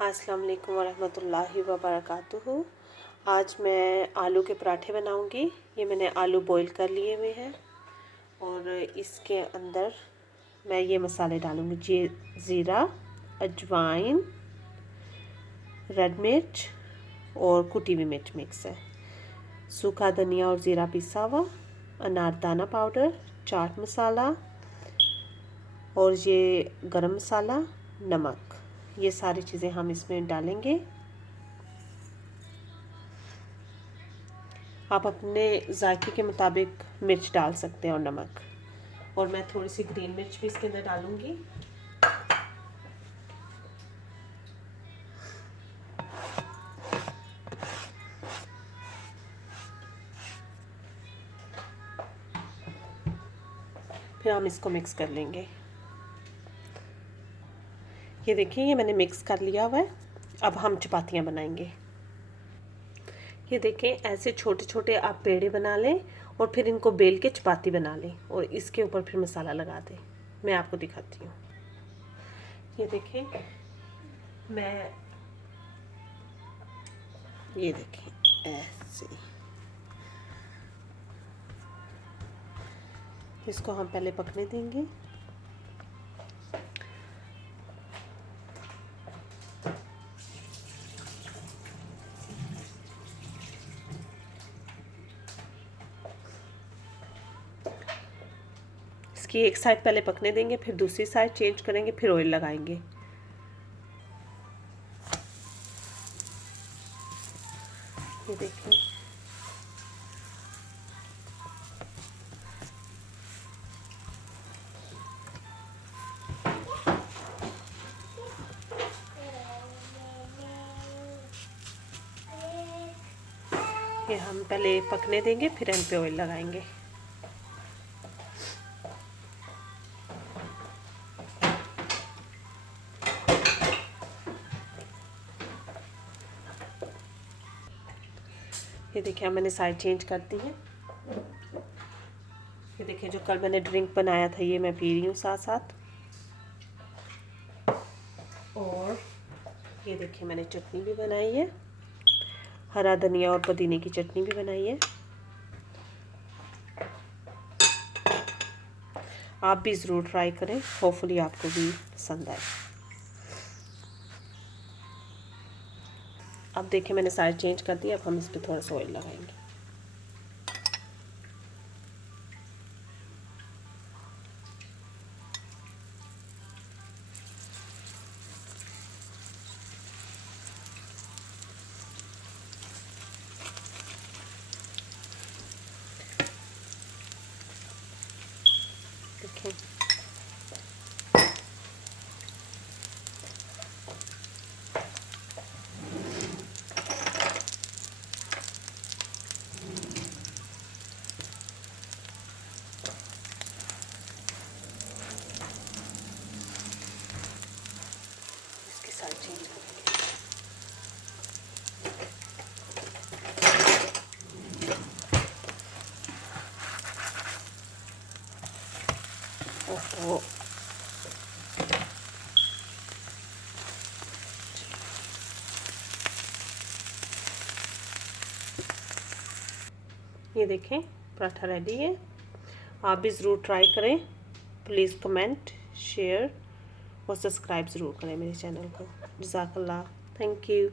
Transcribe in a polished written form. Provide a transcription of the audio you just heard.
अस्सलाम वालेकुम वरहमतुल्लाहि वबरकातुहू। आज मैं आलू के पराठे बनाऊंगी। ये मैंने आलू बॉईल कर लिए हुए हैं और इसके अंदर मैं ये मसाले डालूंगी। ज़ीरा, अजवाइन, रेड मिर्च और कुटी हुई मिर्च मिक्स है, सूखा धनिया और ज़ीरा पिसा हुआ, अनारदाना पाउडर, चाट मसाला और ये गरम मसाला, नमक। ये सारी चीज़ें हम इसमें डालेंगे। आप अपने जायके के मुताबिक मिर्च डाल सकते हैं और नमक। और मैं थोड़ी सी ग्रीन मिर्च भी इसके अंदर डालूंगी। फिर हम इसको मिक्स कर लेंगे। ये देखिए, ये मैंने मिक्स कर लिया हुआ है। अब हम चपातियाँ बनाएंगे। ये देखें, ऐसे छोटे छोटे आप पेड़े बना लें और फिर इनको बेल के चपाती बना लें और इसके ऊपर फिर मसाला लगा दें। मैं आपको दिखाती हूँ। ये देखें, ये देखें ऐसे। इसको हम पहले पकने देंगे। इसकी एक साइड पहले पकने देंगे, फिर दूसरी साइड चेंज करेंगे, फिर ऑयल लगाएंगे। ये देखिए, ये हम पहले पकने देंगे, फिर एंड पे ऑयल लगाएंगे। ये देखिए, अब मैंने साइड चेंज कर दी है। ये देखिए, जो कल मैंने ड्रिंक बनाया था ये मैं पी रही हूँ साथ साथ। और ये देखिए, मैंने चटनी भी बनाई है, हरा धनिया और पुदीने की चटनी भी बनाई है। आप भी ज़रूर ट्राई करें, होपफुली आपको भी पसंद आए। अब देखिए, मैंने साइड चेंज कर दिया। अब हम इस पर थोड़ा सा ऑयल लगाएंगे। देखिए, इसकी साइड चेंज करेंगे। ओहो, ये देखें, पराठा रेडी है। आप भी ज़रूर ट्राई करें। प्लीज़ कमेंट, शेयर और सब्सक्राइब ज़रूर करें मेरे चैनल को। जज़ाकल्लाह, थैंक यू।